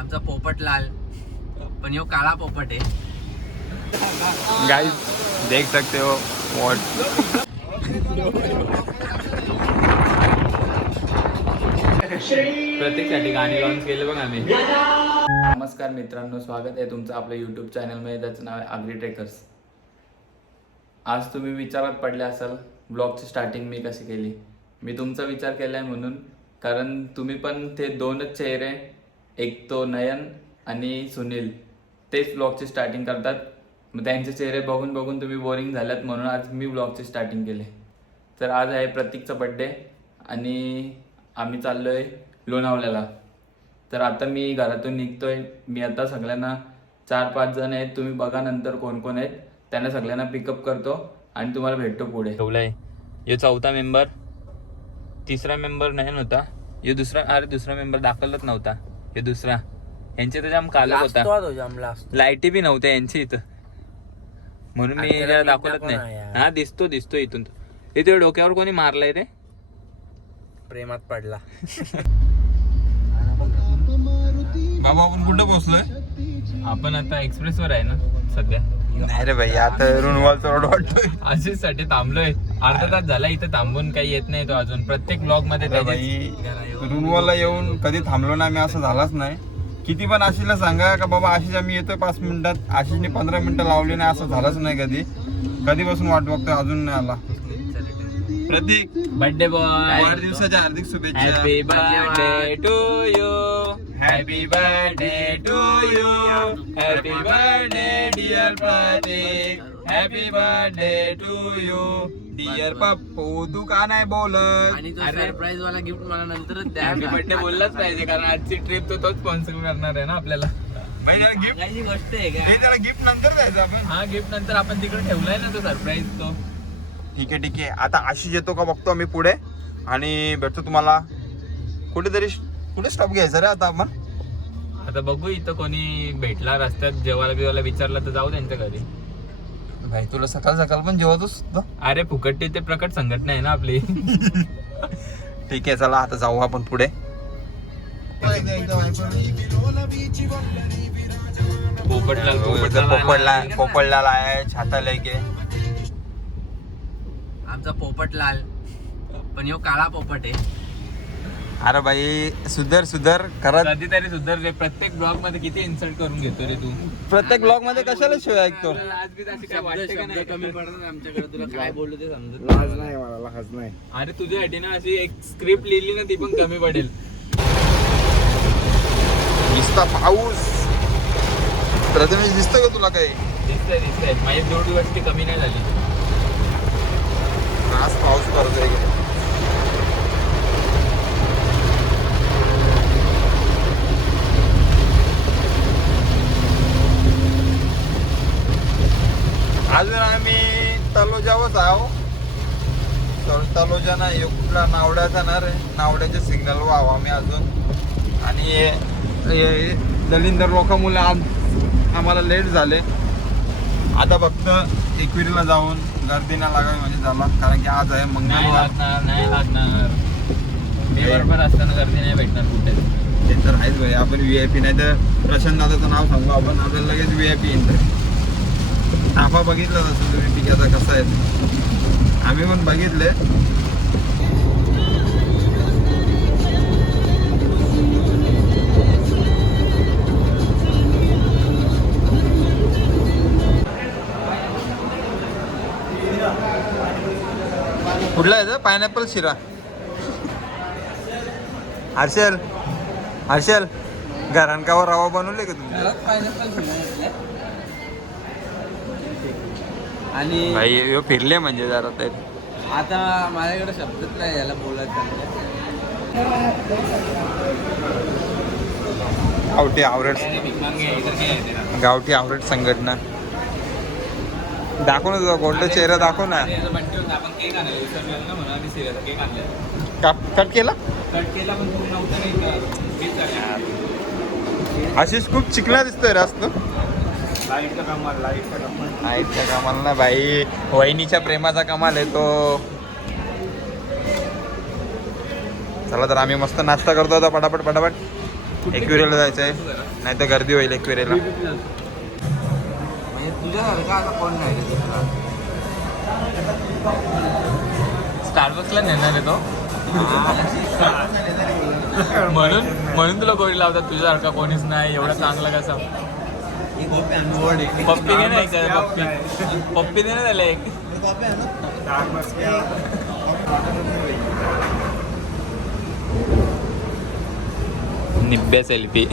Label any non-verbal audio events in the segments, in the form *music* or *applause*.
आमचा पोपट लाल. पण यो काळा पोपट आहे. गाइस देख सकते हो वॉट प्रत्येकसाठी गाणी लॉन्च केले बघ आम्ही नमस्कार मित्रांनो स्वागत आहे तुमचं आपल्या यूट्यूब चॅनलमध्ये त्याचं नाव आहे आग्री ट्रेकर्स आज तुम्ही विचारात पडले असाल ब्लॉगची स्टार्टिंग मी कशी केली? मी तुमचा विचार केला आहे म्हणून कारण तुम्ही पण ते दोनच चेहरे एक तो नयन आणि सुनील तेच ब्लॉगची स्टार्टिंग करतात. मग त्यांचे चेहरे बघून बघून तुम्ही बोरिंग झाल्यात म्हणून आज मी ब्लॉगची स्टार्टिंग केले. तर आज आहे प्रतीकचा बड्डे आणि आम्ही चाललोय लोणावळ्याला. तर आता मी घरातून निघतोय. मी आता सगळ्यांना चार पाच जण आहेत. तुम्ही बघा नंतर कोण कोण आहेत. त्यांना सगळ्यांना पिकअप करतो आणि तुम्हाला भेटतो पुढे. ठेवलाय. यो चौथा मेंबर तिसरा मेंबर नाही होता. यो दुसरा अरे दुसरा मेंबर दाखवलाच नव्हता. यो दुसरा. यांचे तर जाम कालक होता. लाईटी बी नव्हत्या यांची इथं. म्हणून मी याला नीट दाखवलंच दाखव ना नाही. हा दिसतो दिसतो इथून. तुझ्या डोक्यावर कोणी मारलंय रे? प्रेमात पडला. बाबा आपण कुठं पोहोचलोय? आपण आता एक्सप्रेस वर आहे ना सध्या. नाही रे भाई आता रुणवालचा रोड वाटतोय. अशीच साठी थांबलोय. अर्धा तास झाला इथं थांबून काही येत नाही तो अजून. प्रत्येक ब्लॉगमध्ये अरे भाई रुणवाला येऊन कधी थांबलो ना मी असं झालाच नाही. किती पण आशीला सांगा का बाबा आशिष आम्ही येतोय पाच मिनिटात आशिषने पंधरा मिनिटं लावली नाही असं झालंच नाही कधी. कधीपासून वाट बघतोय अजून नाही आला. प्रतीक. Birthday boy. वाढदिवसाच्या हार्दिक शुभेच्छा. Happy birthday to you happy birthday to you happy birthday dear Prateek happy birthday to you dear Pappu तू का नाही बोलत? आणि तो. सरप्राईज वाला गिफ्ट मला नंतरच द्या. हॅपी बर्थडे बोललाच पाहिजे कारण आजची ट्रिप तो तोच स्पॉन्सर करणार आहे ना आपल्याला. गिफ्ट गोष्ट आहे का? त्याला गिफ्ट नंतर द्यायचं आपण. हा गिफ्ट नंतर आपण तिकडे ठेवलाय ना तो सरप्राईज तो. ठीक आहे ठीक आहे. आता आशिष येतो का बघतो आम्ही पुढे. आणि भेटतो तुम्हाला. कुठेतरी कुठे स्टॉप घ्यायचा रे आता आपण? आता बघू इथं कोणी भेटला रस्त्यात जेवायला बिवायला विचारलं तर जाऊ त्यांच्या घरी. भाई तुला सकाळ सकाळ पण जेवतोस तो? अरे फुकट ते प्रकट संघटना आहे ना आपली. *laughs* ठीक आहे चला आता जाऊ आपण पुढे. पोपटलाल पोपडला पोपडला आहे छाता लेके आमचा पोपट लाल. पण यो काळा पोपट आहे. अरे भाई सुधर सुधर करत कधीतरी सुधर रे प्रत्येक ब्लॉगमध्ये किती इन्सल्ट करून घेतो रे तू. प्रत्येक ब्लॉगमध्ये कशाला शिवाय ऐकतो? आज बी अशी काय वाटते का शब्द नाही? कमी पडतात आमच्याकडे तुला काय बोललो ते समजत नाही. अरे तुझ्यासाठी ना अशी एक स्क्रिप्ट लिहिली ना ती पण कमी पडेल. नुसता पाऊस. प्रथमेश दिसतो का तुला काही? दिसतंय दिसतंय. माझी दोन गोष्टी कमी नाही झाली. आज पाऊस पडतोय इकडे. अजून आम्ही तलोजावच आहो. तर तलोजा ना एक कुठला नावड्याचा ना रे नावड्याच्या सिग्नल व्हावं आम्ही अजून. आणि हे- हे दलिंदर लोकांमुळे आज आम्हाला लेट झाले. आता फक्त एकविरीला जाऊन गर्दी नाही लागावी म्हणजे झाला कारण की आज आहे नाही मंगळवार लागणार. नाही लागणार. मी बरोबर असताना गर्दी नाही भेटणार कुठे. ते तर आहेच भाई आपण व्ही आय पी नाही तर प्रशांत दादाचं नाव सांगू आपण आपल्याला लगेच व्ही आय पी येईल ताफा बघितलं तसं तुम्ही पिकाचा कसा आहे. आम्ही पण बघितले. कुठला आहे पायनॅपल शिरा. हर्षल हर्षल घरांकावर रवा बनवले का तुम्ही? आणि फिरले म्हणजे जरा ते आता माझ्याकडे शब्दच नाही याला बोलायचं गावठी आवरेट गावठी आवरेट संघटना. दाखव ना तुझा गोल्ड चेहरा दाखव ना. कट केला. आशिष खूप चिकला दिसतोय रास्त लाईटचा कमाल ना भाई वहिनीच्या प्रेमाचा कमाल आहे तो. चला तर आम्ही मस्त नाश्ता करतो आता पटापट पटापट. एकविरेला जायचं आहे नाही तर गर्दी होईल एकविरेला म्हणजे आता कोण नाही रे दुसरा स्टारबक्सला नेणार आहे तो. म्हणून म्हणून तुला गोडी लावतात. तुझ्यासारखा कोणीच नाही. एवढं चांगलं कसं? पप्पी घे नाही एक पप्पी. पप्पी दे ना त्याला एक निब्बे सेल्फी.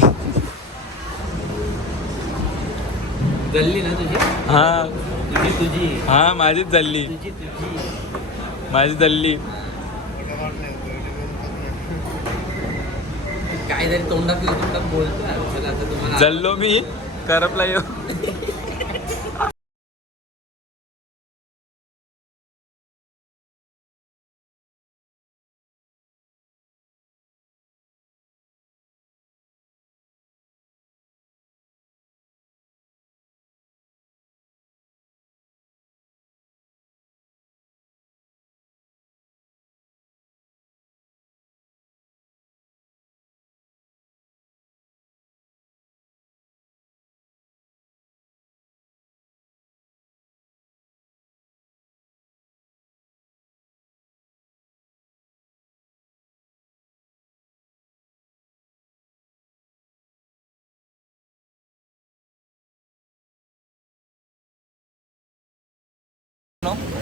जल्ली ना तुझी? हा. तुझी तुझी. हा माझीच जल्ली. तुझी तुझी. माझी जल्ली. काहीतरी तोंडात तोंडात बोलतो जल्लो मी. करपला येऊ.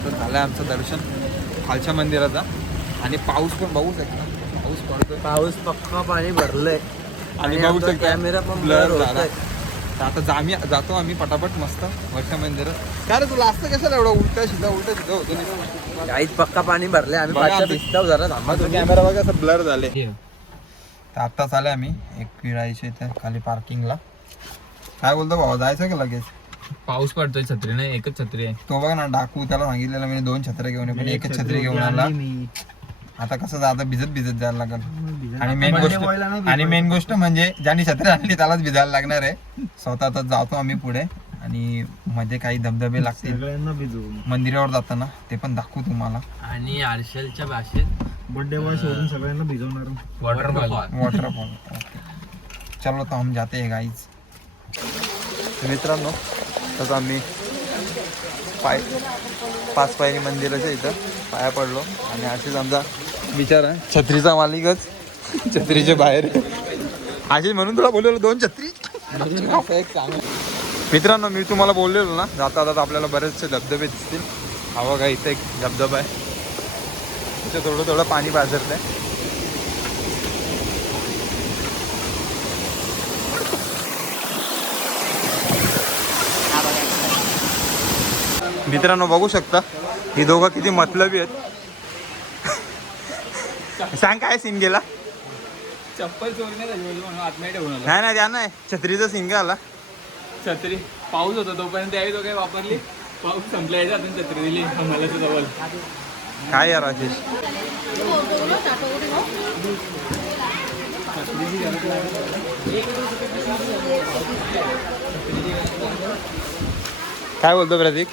तर झालं आमचं दर्शन. खालच्या मंदिराचा आणि पाऊस पण बघू शकता पाऊस पडतोय. पाऊस पक्का पाणी भरलंय. आणि बघू शकता कॅमेरा पण blur झाला. तर आता जामी जातो आम्ही पटापट मस्त. वर्षा मंदिरात. काय रे तुला असतं कशाला एवढं उलट सिधा उलट सिधा होतो? काहीच पक्का पाणी भरलंय. आम्ही. दिसतो जरा थांबा. कॅमेरा बघा असं ब्लर झाले तर आत्ताच आले आम्ही. एक पिळायचे इथे खाली पार्किंगला काय बोलतो भाऊ जायचं का लगेच? पाऊस पडतोय छत्री नाही एकच छत्री आहे. तो बघ ना डाकू त्याला सांगितलेलं मी दोन छत्र्या घेऊन ये पण एकच छत्री घेऊन आला. आता कसं आता भिजत भिजत जायला लागल. आणि मेन गोष्ट आणि मेन गोष्ट म्हणजे ज्यांनी छत्री आणली त्यालाच भिजायला लागणार आहे. स्वतः आता जातो आम्ही पुढे. आणि मध्ये काही धबधबे लागतील. मंदिरावर जाताना ते पण दाखवू तुम्हाला. आणि आरशलच्या भाषेत बर्थडे बॉय सोडून सगळ्यांना भिजवणार वॉटरफॉल वॉटरफॉल ओके चलो तो हम जाते हैं गाईज मित्रांनो तसं आम्ही पाय पाच पायरी मंदिराच्या इथं पाया पडलो. आणि असेच आमचा विचार आहे. छत्रीचा मालिकच. छत्रीच्या बाहेर. आहे. म्हणून तुला बोललेलो दोन छत्री. असं एक चांगलं मित्रांनो मी तुम्हाला बोललेलो ना जाता जाता आपल्याला बरेचसे धबधबे दिसतील. हवा का इथे एक धबधबा आहे. तिथे थोडं थोडं पाणी पाझरतंय मित्रांनो बघू शकता. ही दोघं किती मतलबी आहेत. सांग काय सीन गेला? चप्पल चोरी नाही नाही नाही त्या नाही छत्रीचा सीन आला? छत्री. पाऊस होता तोपर्यंत यावी तो काही वापरली. पाऊस संपला यायचा आता छत्री दिली. मला जवळ काय यार आशिष? काय बोलतो प्रतीक?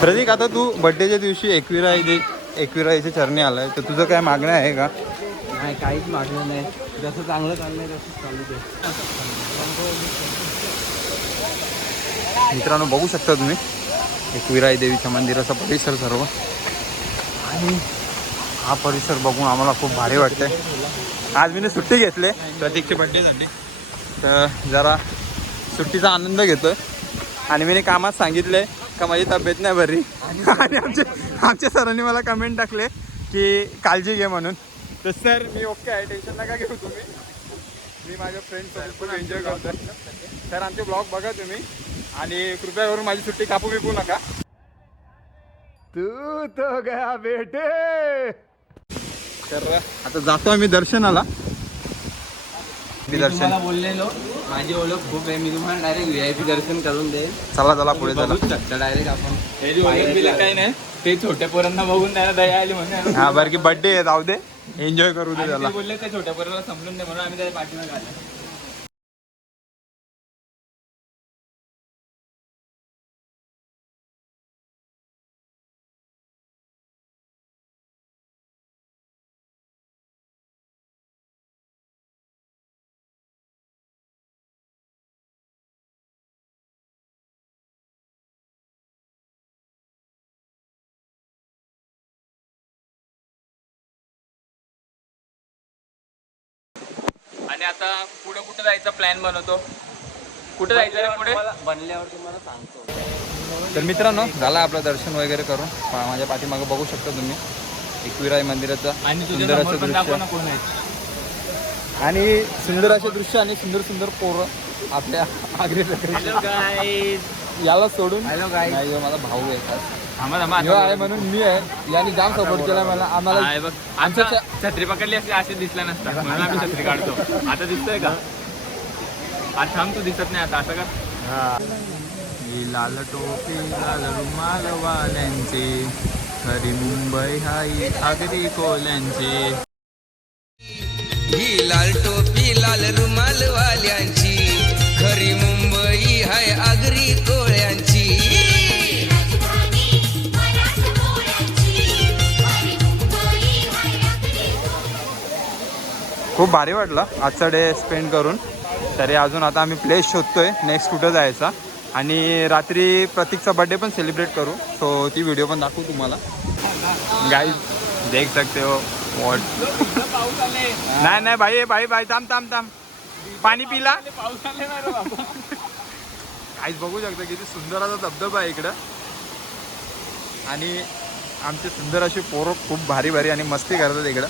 प्रतीक आता तू बड्डेच्या दिवशी एकविरा इथे एकविरा इथे चरणी आलाय तर तुझं काय मागणं आहे का? नाही काहीच मागलं नाही. जसं चांगलं चाललंय तसंच चालू दे. मित्रांनो बघू शकता तुम्ही एकविराई देवीच्या मंदिराचा परिसर सर्व. आणि हा परिसर बघून आम्हाला खूप भारी वाटतंय. आज मी सुट्टी घेतले प्रतीकची बड्डे झाली. तर जरा सुट्टीचा आनंद घेतोय. आणि मी कामात सांगितले का माझी तब्येत नाही बरी. आणि आमचे आमच्या सरांनी मला कमेंट टाकले की काळजी घे म्हणून. तर सर मी ओके आहे टेन्शन नका घेऊ तुम्ही. मी माझ्या फ्रेंड खूप एन्जॉय करतो सर आमचे ब्लॉग बघा तुम्ही. आणि कृपया करून माझी सुट्टी कापू विकू नका. तू तो गया बेटे. तर आता जातो आम्ही दर्शनाला. मी तुम्हाला बोललेलो. माझी ओळख खूप आहे. मी तुम्हाला डायरेक्ट व्ही आय पी दर्शन करून देईन. चला चला पुढे चला. बघूच शकता डायरेक्ट आपण. त्याची ओळख काही नाही. ते छोट्या पोरांना बघून त्याला दया आली म्हणून हा बरं की बड्डे आहे जाऊ दे. एन्जॉय करू दे त्याला. बोलले त्या छोट्या पोराला समजून दे म्हणून आम्ही त्याच्या पाठीमागे आलो. आता पुढे कुठे जायचा प्लॅन बनवतो? कुठे जायचं पुढे? बनल्यावर तुम्हाला सांगतो तर मित्रांनो झालं आपलं दर्शन वगैरे करून. माझ्या पाठीमागं बघू शकता तुम्ही. एकविराई मंदिराचं आणि सुंदर दृश्य. आणि सुंदर असे दृश्य आणि सुंदर सुंदर पोरं आपल्या आगरी याला सोडून माझा भाऊ आहे. थांबा थांबा ह्यो आहे आता म्हणून मी आहे. याने जाम सपोर्ट केला मला. आम्हाला आहे बघ. आमच्या छत्री पकडली असली असे दिसला नसता. म्हणून आम्ही छत्री काढतो. आता दिसतोय का? आता थांब तू दिसत नाही आता. असं का? ही. लाल टोपी लाल रुमाल वाल्यांचे. खरी मुंबई हाई आगरी कोल्यांचे ही लाल टोपी लाल रुमाल खूप भारी वाटलं आजचा डे स्पेंड करून. तरी अजून आता आम्ही प्लेस शोधतोय नेक्स्ट कुठं जायचा. आणि रात्री प्रतीकचा बर्थडे पण सेलिब्रेट करू. सो ती व्हिडिओ पण दाखवू तुम्हाला. गाईज देख सकते हो. वॉट नाही नाही भाई भाई भाई थांब थांब थांब. पाणी पिला? काहीच बघू शकता किती सुंदर असा धबधबा आहे इकडं. आणि आमचे सुंदर अशी पोरं खूप भारी भारी आणि मस्ती करतात इकडं.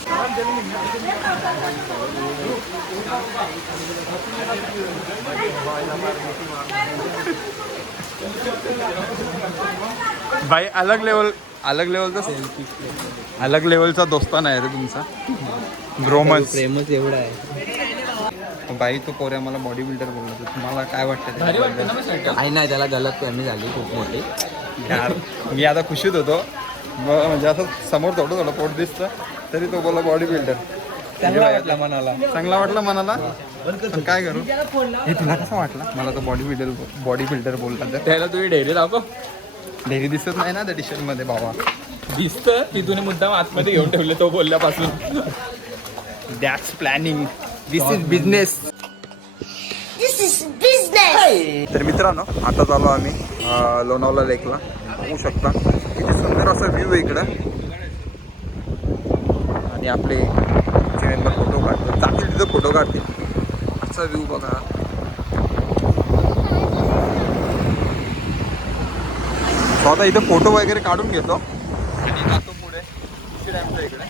भाई अलग लेवल अलग लेवलचा अलग लेवलचा दोस्ताना आहे रे तुमचा. ब्रोमन्स प्रेमच एवढा आहे. बाई तो पोऱ्या मला बॉडी बिल्डर बोलला तुम्हाला काय वाटतं? काही नाही त्याला गलत फॅमिली झाली खूप मोठी. यार मी आता खुशीत होतो. म्हणजे असं समोर थोडं थोडं पोट दिसतं तरी तो बोला बॉडी बिल्डर चांगला वाटला. मनाला. चांगला वाटला मनाला? पण काय करू? हे तुला कसं वाटलं? मला तो बॉडी बिल्डर बॉडी बिल्डर बोलला तर त्याला तुम्ही डेअरी दाखव. डेअरी दिसत नाही ना त्या टी मध्ये भावा दिसत की तुने मुद्दाम आतमध्ये घेऊन ठेवले तो बोलल्यापासून. That's planning this is business. तर मित्रांनो आता चालू आम्ही अं, लोणावळा लेकला बघू शकता. असा व्ह्यू आहे इकडं. आणि आपले मेंबर फोटो काढतात जातील तिथं फोटो काढतील. असा व्ह्यू बघा. आता इथं फोटो वगैरे काढून घेतो. आणि जातो पुढे. इसी डॅमच्या इकडे.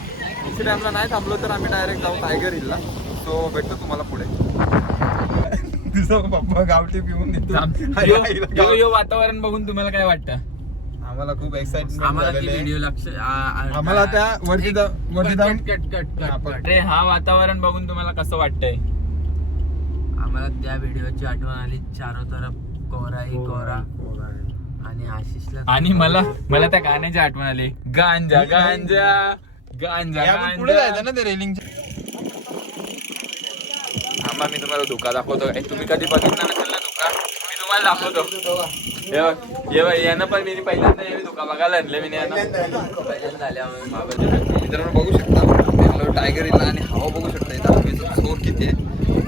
इसी डॅमला नाही थांबलो तर आम्ही डायरेक्ट जाऊ टायगर हिलला सो भेटतो तुम्हाला पुढे. *laughs* तुझा पप्पा गावठी पिऊन देतो. वातावरण बघून तुम्हाला काय वाटतं? आम्हाला खूप एक्साइटमेंट आम्हाला ती व्हिडिओ लक्ष आ- आ- आम्हाला त्या वरती जा- वरती जाऊन कट कट कट हा, कट पण- कट रे हा वातावरण बघून तुम्हाला कसं वाटतंय? आम्हाला त्या व्हिडिओची आठवण आली. चारो तरफ कोरा ही कोरा आणि आशिषला आणि मला मला त्या गाण्याची आठवण आली. गांजा गांजा. गांजा. हे आपण पुढे जायचं गांजा ना ते रेलिंगच्या थांबा मी तुम्हाला धोका दाखवतो. तुम्ही कधी बघितला नसेल ना धोका? तुम्हाला दाखवतो. यानं पण मी पहिल्यांदा धोका बघायला आणले मी पहिल्यांदा आल्या. मित्रांनो बघू शकता टायगर हिल आणि हवा बघू शकता इथं. हवेचा स्कोर किती आहे.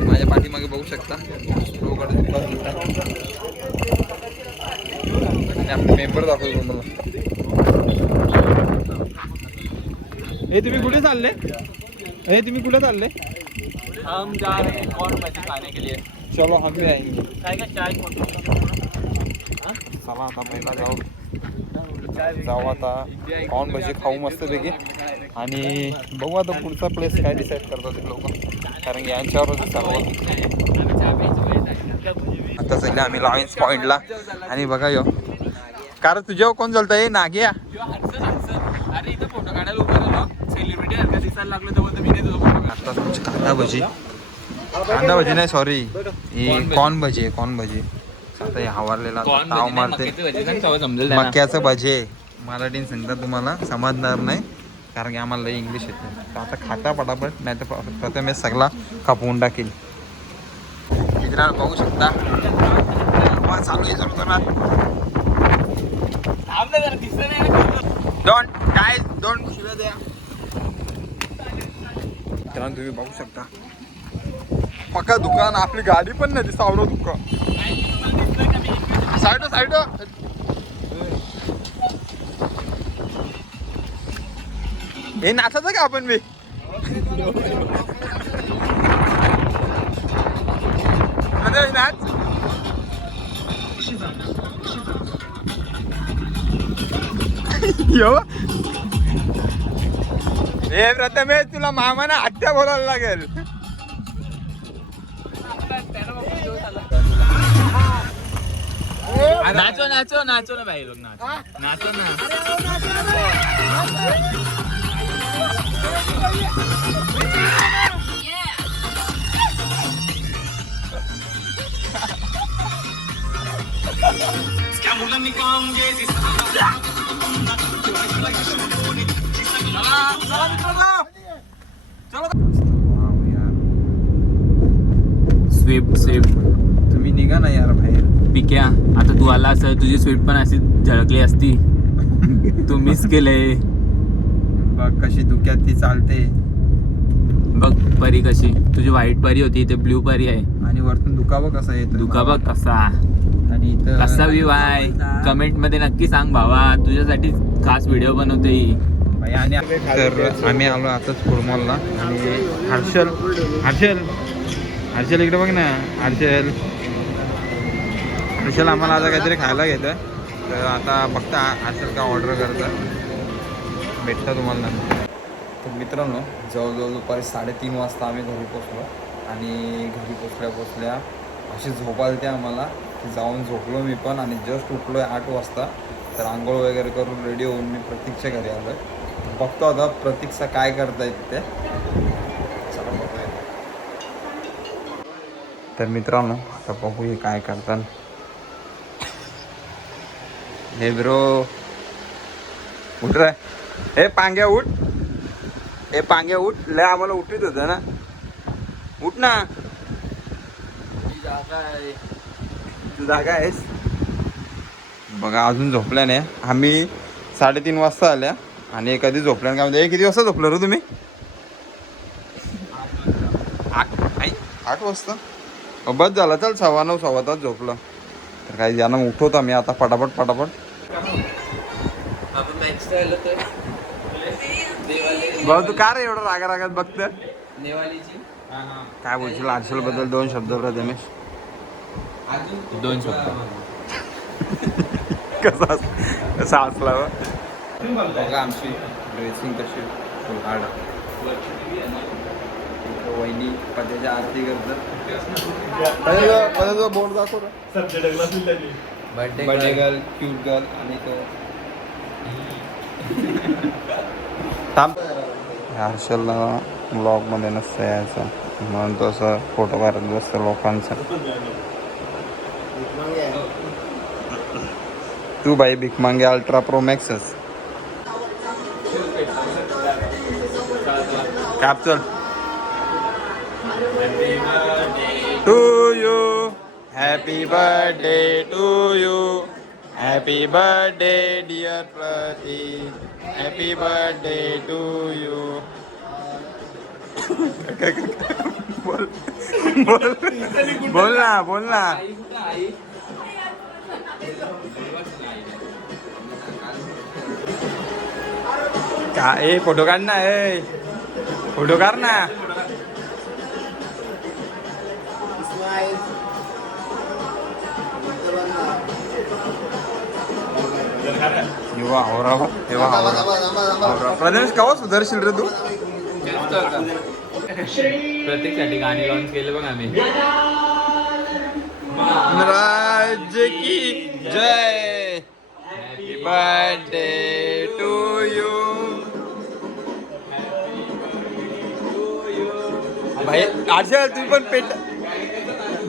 माझ्या पाठीमागे बघू शकता. स्लो आणि आपले मेंबर दाखवतो तुम्हाला. हे तुम्ही कुठे चालले? हे तुम्ही कुठे चालले? हम जा रहे हैं कौन मच्छी खाने के लिए. चलो हम भी आएंगे। काय काय चाय कोण? चला आता पहिला जाऊ. जाऊ आता. पाऊन भजी खाऊ मस्तपैकी आणि बघू आता पुढचा प्लेस काय डिसाईड करतात ते लोक. कारण यांच्यावरच सर्व. आता सगळे आम्ही लॉयन्स पॉइंटला आणि बघा यो. कारण तुझ्यावर कोण चालतं? हे नाग्या. अरे इथं फोटो काढायला उभं सेलिब्रिटी सारखं दिसायला लागलो फोटो आता तुमची कांदा भजी कांदा भजी नाही सॉरी ही कॉर्न भजी आहे कॉर्न भजी आता हे हवारलेला ताव मारते. मक्याचं भजे. मराठीत सांगतात तुम्हाला समजणार नाही कारण की आम्हाला लई इंग्लिश येत. आता खाता पटापट नाही तर प्रथमेश सगळा कापून टाकील. मित्रांनो बघू शकता. चालू आहे जोरदारात डोंट काय शिव्या द्या. मित्रांनो तुम्ही बघू शकता. पक्का दुकान आपली गाडी पण नाही सावरं दुकान. Side side. हे नाचायचं का आपण मी नाच. यो. हे प्रथमेश तुला मामाना हत्या बोलायला लागेल. नाचो नाचो नाचो ना. बाई लोक नाचो. नाचो ना. स्विफ्ट स्विफ्ट तुम्ही निघा ना यार बाहेर. पिक्या. आता तू आला असं तुझी स्वीट पण अशी झळकली असती. तू मिस केलंय बघ कशी धुक्यात ती चालते. बघ परी कशी. तुझी व्हाईट परी होती इथे ब्ल्यू परी आहे. आणि वरतून बघ कसा येतो दुका बघ कसा? आणि इथं कसा व्ह्यू आहे? कमेंटमध्ये नक्की सांग भावा. तुझ्यासाठी खास व्हिडिओ बनवते ही. आणि तर आम्ही आलो आताच फुडमॉलला आणि हर्षल हर्षल हर्षल इकडे बघ ना. हर्षल. स्पेशल आम्हाला आता काहीतरी खायला घेतं तर आता बघता असेल का ऑर्डर करतं भेटतं तुम्हाला नंतर तर मित्रांनो जवळजवळ दुपारी साडेतीन वाजता आम्ही घरी पोचलो आणि घरी पोचल्या पोचल्या अशी झोप आली आम्हाला की जाऊन झोपलो मी पण आणि जस्ट उठलो आहे आठ वाजता. तर आंघोळ वगैरे करून रेडी होऊन मी प्रतीकच्या घरी आलो आहे बघतो आता प्रतीक्षा काय करतायत ते. चला तर मित्रांनो आता बघू हे काय करतात. हे ब्रो उठ रे. हे पांग्या उठ. हे पांग्या उठ. लय आम्हाला उठीत होतं ना. उठ ना. तू जागा आहेस? बघा अजून झोपल्या नाही. आम्ही साडेतीन वाजता आल्या आणि कधी झोपल्या काय म्हणते "ए, किती वाजता झोपलं रे तुम्ही? आठ आठ वाजता? बस झाला. चल सव्वा नऊ सव्वा तास झोपलं. तर काही ज्यांना उठवतो आम्ही आता पटापट पटापट. भाऊ तू का रे एवढं रागा रागात बघतं नेवालीची काय बोलशील आरशलबद्दल दोन शब्द प्रथमेश दोन शब्द. *laughs* कसा कसा हसला बा? बघा आमची ड्रेसिंग कशी फुल हार्ड वहिनी पद्याच्या आरती करतात. पद्याचा बोर्ड दाखव birthday birthday girl cute girl आणि थांब. हर्षलला ब्लॉगमध्ये नसतं यायचं. म्हणून तो असं फोटो काढत बसतं लोकांचा. तू भाई भीक मांगे ultra pro max capture to you happy birthday to you happy birthday dear Prateek happy birthday to you बोल बोल बोल ना बोल ना का ए फोटो काढ ना ए फोटो काढ ना आवरा बा. तेव्हा. प्रथमेश कवा सुधारशील रे तू प्रत्येकसाठी गाणी लॉन्च केले बघ आम्ही राज्य की जय हॅपी बर्थडे टू यू भाई हर्षल तू पण पेट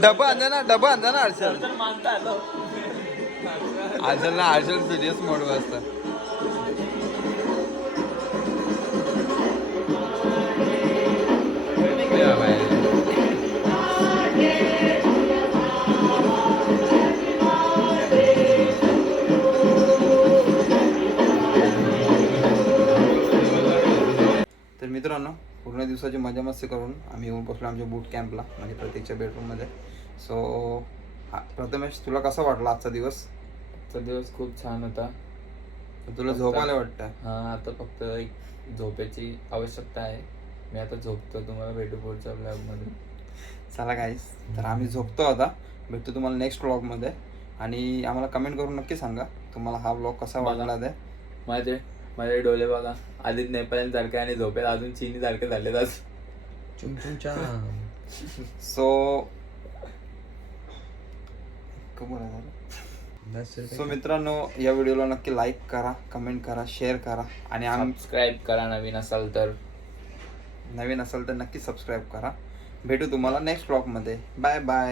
डबा आणजा ना डबा आणजा ना हर्षल हर्षल ना आजल सिरियस मोडवर असतं. तर मित्रांनो पूर्ण दिवसाची मजा मस्ती करून आम्ही येऊन बसलो आमच्या बूट कॅम्पला म्हणजे प्रत्येकच्या बेडरूममध्ये सो प्रथमेश तुला कसा वाटला आजचा दिवस? आजचा दिवस खूप छान होता. तुला झोप आलं वाटतं? हा आता फक्त एक झोपेची आवश्यकता आहे. मी आता झोपतो तुम्हाला भेटू पुढच्या ब्लॉगमध्ये चला गाईस तर आम्ही झोपतो आता. भेटतो तुम्हाला नेक्स्ट व्लॉगमध्ये आणि आम्हाला कमेंट करून नक्की सांगा तुम्हाला हा व्लॉग कसा वाटला ते. माझे माझे डोळे बघा. आधीच नेपाळी सारखे आणि झोपेल अजून चिनी सारखे झाले आज. सो सो मित्रांनो या व्हिडिओला नक्की लाईक करा कमेंट करा शेअर करा. आणि सबस्क्राईब करा नवीन असाल तर. नवीन असेल तर नक्की सबस्क्राईब करा. भेटू तुम्हाला नेक्स्ट ब्लॉगमध्ये बाय बाय